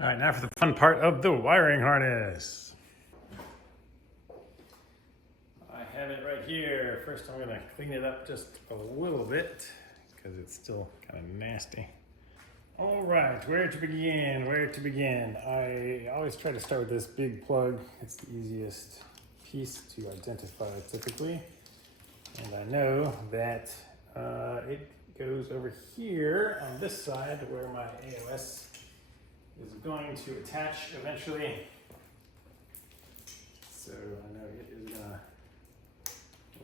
All right, now for the fun part of the wiring harness. I have it right here. First, I'm gonna clean it up just a little bit because it's still kind of nasty. All right, where to begin? I always try to start with this big plug. It's the easiest piece to identify typically. And I know that it goes over here on this side where my AOS is going to attach eventually. So I know it is gonna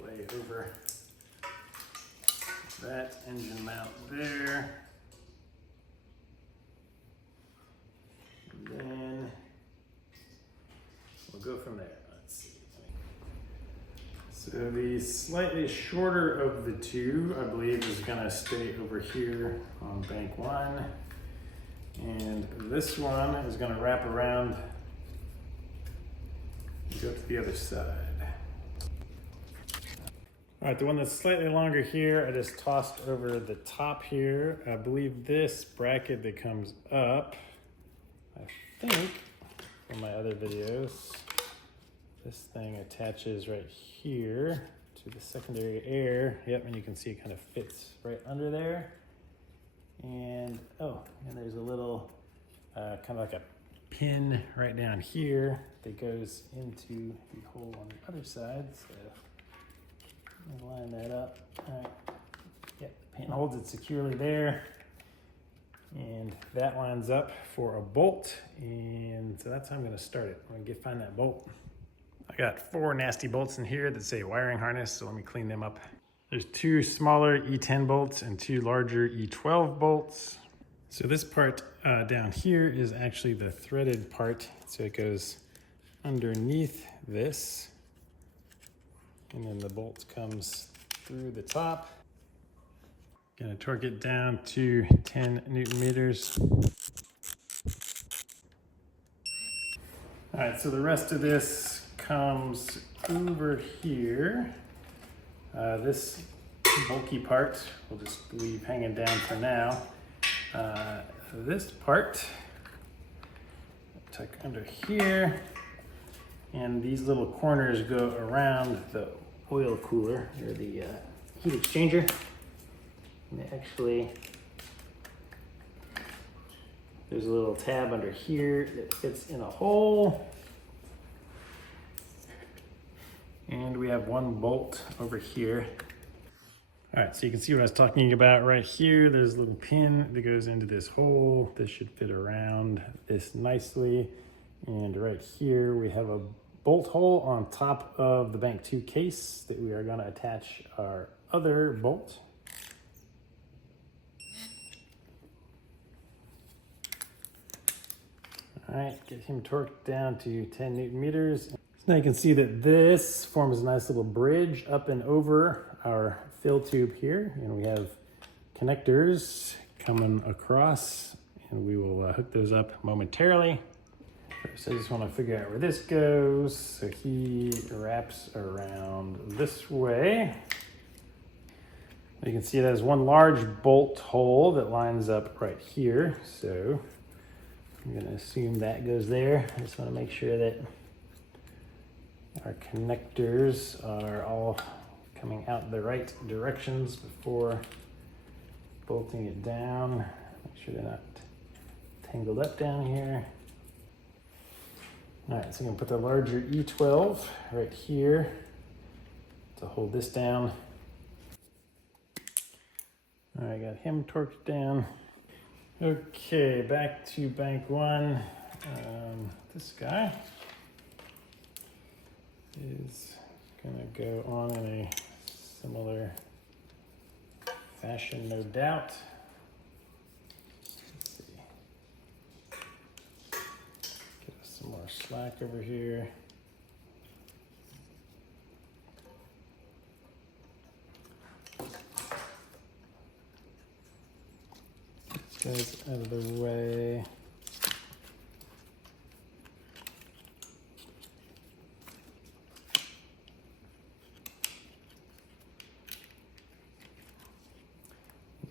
lay over that engine mount there. And then we'll go from there. Let's see. So the slightly shorter of the two, I believe, is gonna stay over here on bank one. And this one is going to wrap around and go to the other side. All right, the one that's slightly longer here, I just tossed over the top here. I believe this bracket that comes up, I think from my other videos, this thing attaches right here to the secondary air. Yep, and you can see it kind of fits right under there. And and there's a little kind of like a pin right down here that goes into the hole on the other side. So line that up. All right. Yep, the pin holds it securely there. And that lines up for a bolt. And so that's how I'm going to start it. I'm going to find that bolt. I got 4 nasty bolts in here that say wiring harness, so let me clean them up. There's 2 smaller E10 bolts and 2 larger E12 bolts. So this part down here is actually the threaded part. So it goes underneath this. And then the bolt comes through the top. Gonna torque it down to 10 Newton meters. All right, so the rest of this comes over here. This bulky part we'll just leave hanging down for now. This part tuck under here, and these little corners go around the oil cooler or the heat exchanger. And actually, there's a little tab under here that fits in a hole. And we have 1 bolt over here. All right, so you can see what I was talking about right here. There's a little pin that goes into this hole. This should fit around this nicely. And right here, we have a bolt hole on top of the bank 2 case that we are gonna attach our other bolt. All right, get him torqued down to 10 Newton meters. So now you can see that this forms a nice little bridge up and over our fill tube here. And we have connectors coming across, and we will hook those up momentarily. First, I just want to figure out where this goes. So he wraps around this way. You can see it has 1 large bolt hole that lines up right here. So I'm going to assume that goes there. I just want to make sure that our connectors are all coming out the right directions before bolting it down. Make sure they're not tangled up down here. All right, so I'm going to put the larger E12 right here to hold this down. All right, got him torqued down. Okay, back to bank 1. This guy is gonna go on in a similar fashion, no doubt. Let's see. Get us some more slack over here. This guy's out of the way.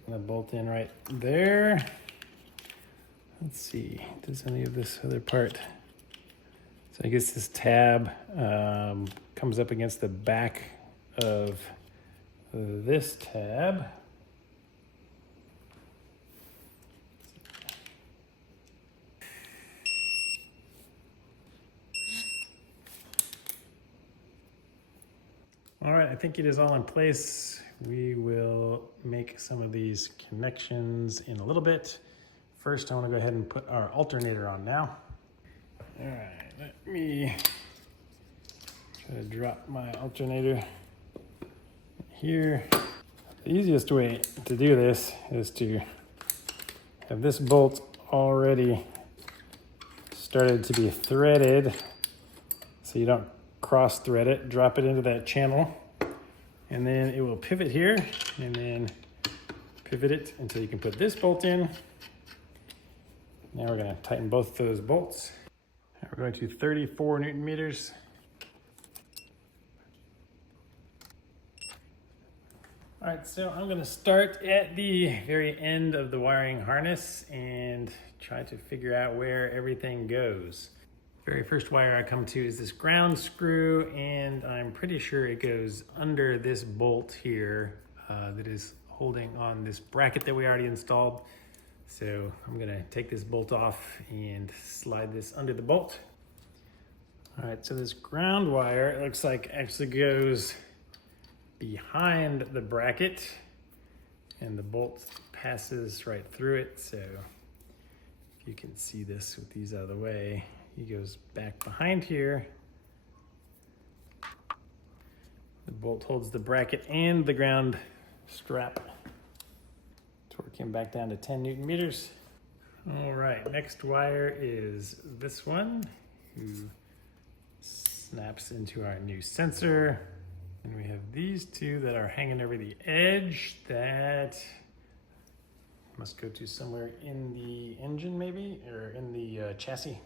Gonna bolt in right there. Let's see, does any of this other part? So I guess this tab comes up against the back of this tab. All right, I think it is all in place. We will make some of these connections in a little bit. First, I want to go ahead and put our alternator on now. All right, let me try to drop my alternator here. The easiest way to do this is to have this bolt already started to be threaded so you don't cross thread it. Drop it into that channel and then it will pivot here and then pivot it until you can put this bolt in. Now we're going to tighten both those bolts. We're going to 34 Newton meters. All right, so I'm going to start at the very end of the wiring harness and try to figure out where everything goes. Very first wire I come to is this ground screw, and I'm pretty sure it goes under this bolt here that is holding on this bracket that we already installed. So I'm gonna take this bolt off and slide this under the bolt. All right, so this ground wire, it looks like actually goes behind the bracket and the bolt passes right through it. So if you can see this with these out of the way, he goes back behind here. The bolt holds the bracket and the ground strap. Torque him back down to 10 Newton meters. All right, next wire is this one, who snaps into our new sensor. And we have these two that are hanging over the edge that must go to somewhere in the engine maybe, or in the chassis.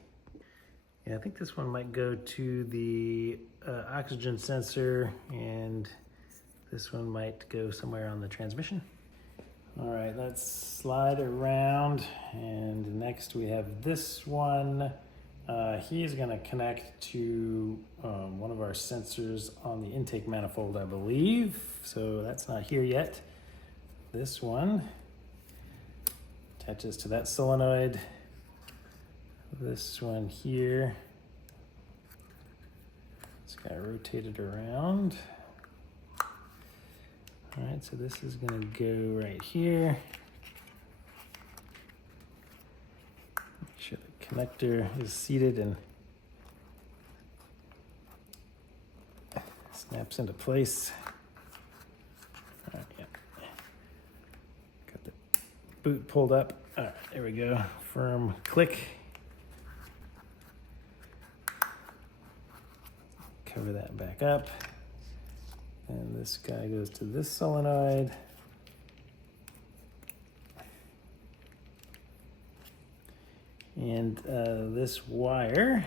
Yeah, I think this one might go to the oxygen sensor, and this one might go somewhere on the transmission. All right, let's slide around, and next we have this one. He's gonna connect to one of our sensors on the intake manifold, I believe. So that's not here yet. This one attaches to that solenoid. This one here, it's got rotated around. All right, so this is gonna go right here. Make sure the connector is seated and snaps into place. All right, yeah. Got the boot pulled up. All right, there we go. Firm click. Cover that back up. And this guy goes to this solenoid. And this wire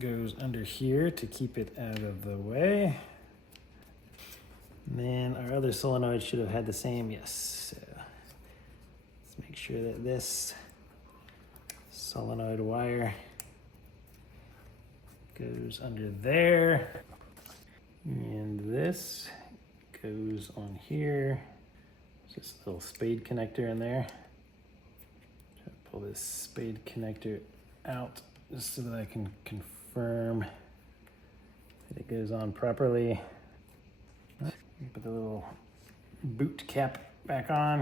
goes under here to keep it out of the way. And then our other solenoid should have had the same, yes. So let's make sure that this solenoid wire goes under there, and this goes on here. Just a little spade connector in there. Try to pull this spade connector out just so that I can confirm that it goes on properly. Put the little boot cap back on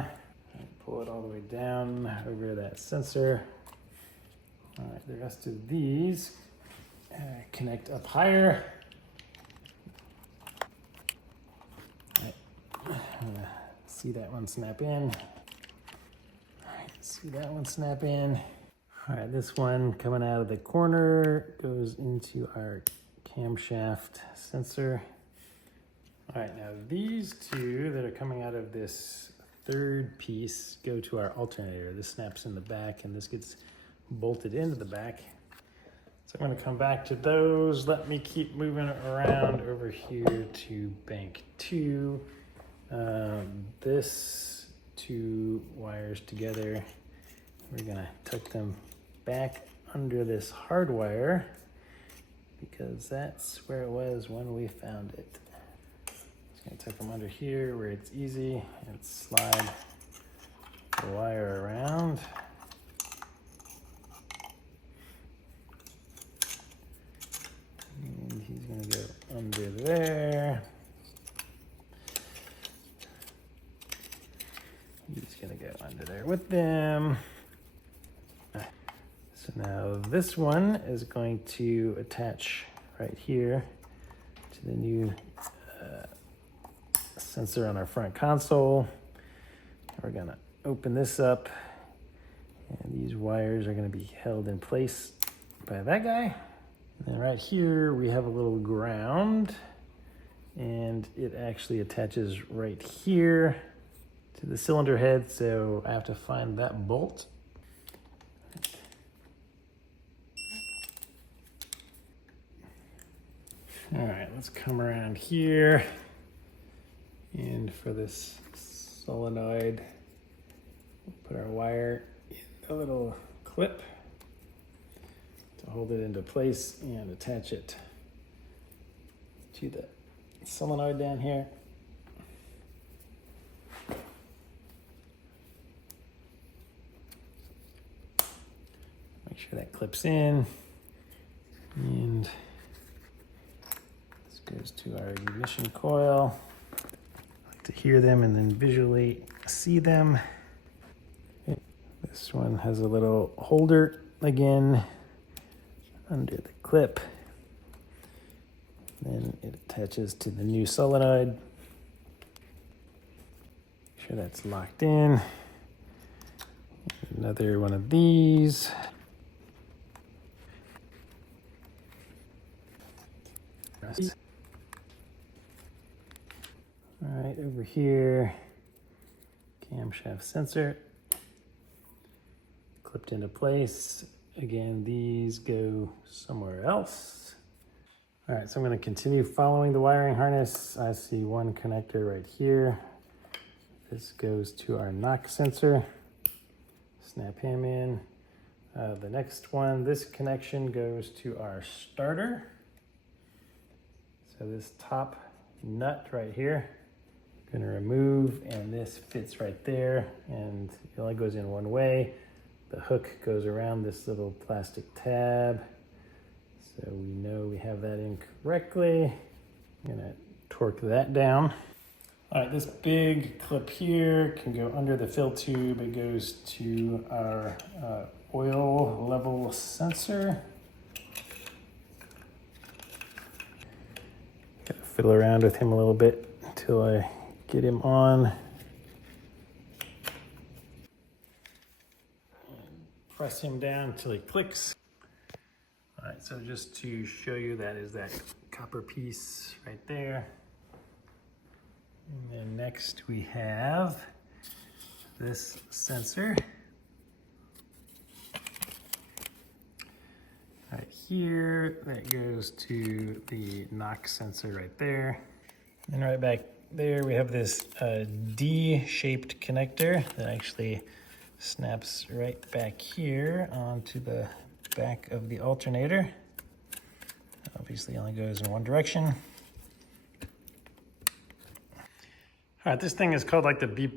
and pull it all the way down over that sensor. All right, the rest of these connect up higher. See that one snap in. All right, see that one snap in. All right, this one coming out of the corner goes into our camshaft sensor. All right, now these two that are coming out of this third piece go to our alternator. This snaps in the back and this gets bolted into the back. So I'm going to come back to those. Let me keep moving around over here to bank 2. This two wires together. We're gonna tuck them back under this hard wire because that's where it was when we found it. Just gonna tuck them under here where it's easy and slide the wire around. And he's gonna go under there. He's gonna go under there with them. So now this one is going to attach right here to the new sensor on our front console. We're gonna open this up, and these wires are gonna be held in place by that guy. And then right here we have a little ground, and it actually attaches right here to the cylinder head, so I have to find that bolt. All right, let's come around here, and for this solenoid, we'll put our wire in a little clip to hold it into place and attach it to the solenoid down here. Make sure that clips in, and this goes to our ignition coil. I like to hear them and then visually see them. This one has a little holder again under the clip. Then it attaches to the new solenoid. Make sure that's locked in. Another one of these. All right, over here, camshaft sensor clipped into place. Again, these go somewhere else. All right, so I'm going to continue following the wiring harness. I see one connector right here. This goes to our knock sensor. Snap him in. The next one, this connection goes to our starter. So this top nut right here, I'm gonna remove, and this fits right there, and it only goes in one way. The hook goes around this little plastic tab, so we know we have that in correctly. I'm gonna torque that down. All right, this big clip here can go under the fill tube. It goes to our oil level sensor. Gotta fiddle around with him a little bit until I get him on. And press him down until he clicks. All right, so just to show you, that is that copper piece right there. And then next we have this sensor right here that goes to the knock sensor right there. And right back there we have this D-shaped connector that actually snaps right back here onto the back of the alternator. Obviously only goes in one direction. All right, this thing is called like the B+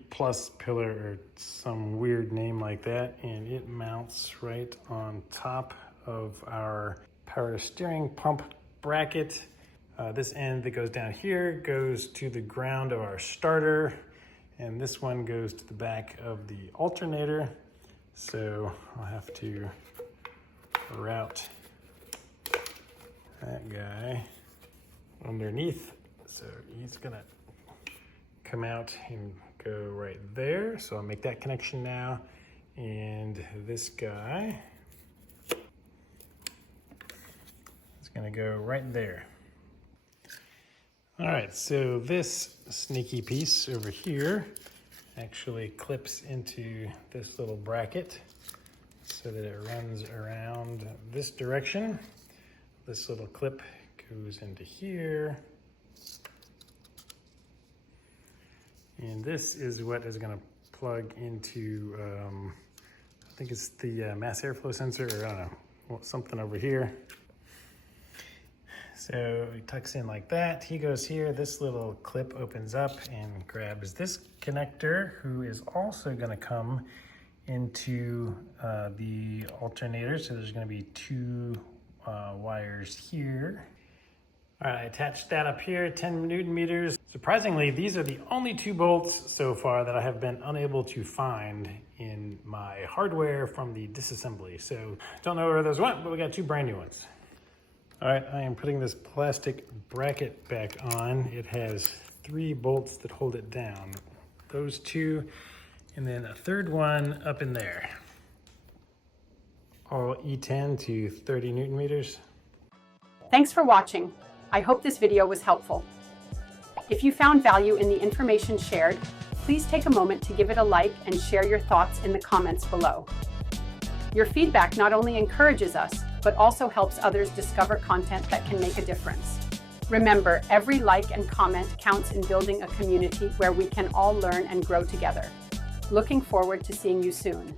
pillar or some weird name like that, and it mounts right on top of our power steering pump bracket. This end that goes down here goes to the ground of our starter, and this one goes to the back of the alternator. So I'll have to route that guy underneath. So he's gonna come out and go right there. So I'll make that connection now. And this guy is gonna go right there. All right, so this sneaky piece over here actually clips into this little bracket so that it runs around this direction. This little clip goes into here. And this is what is gonna plug into, I think it's the mass airflow sensor, or I don't know, well, something over here. So he tucks in like that. He goes here, this little clip opens up and grabs this connector, who is also gonna come into the alternator. So there's gonna be two wires here. All right, I attached that up here, 10 Newton meters. Surprisingly, these are the only two bolts so far that I have been unable to find in my hardware from the disassembly. So don't know where those went, but we got two brand new ones. All right, I am putting this plastic bracket back on. It has 3 bolts that hold it down. Those two, and then a third one up in there. All E10 to 30 Newton meters. Thanks for watching. I hope this video was helpful. If you found value in the information shared, please take a moment to give it a like and share your thoughts in the comments below. Your feedback not only encourages us, but also helps others discover content that can make a difference. Remember, every like and comment counts in building a community where we can all learn and grow together. Looking forward to seeing you soon.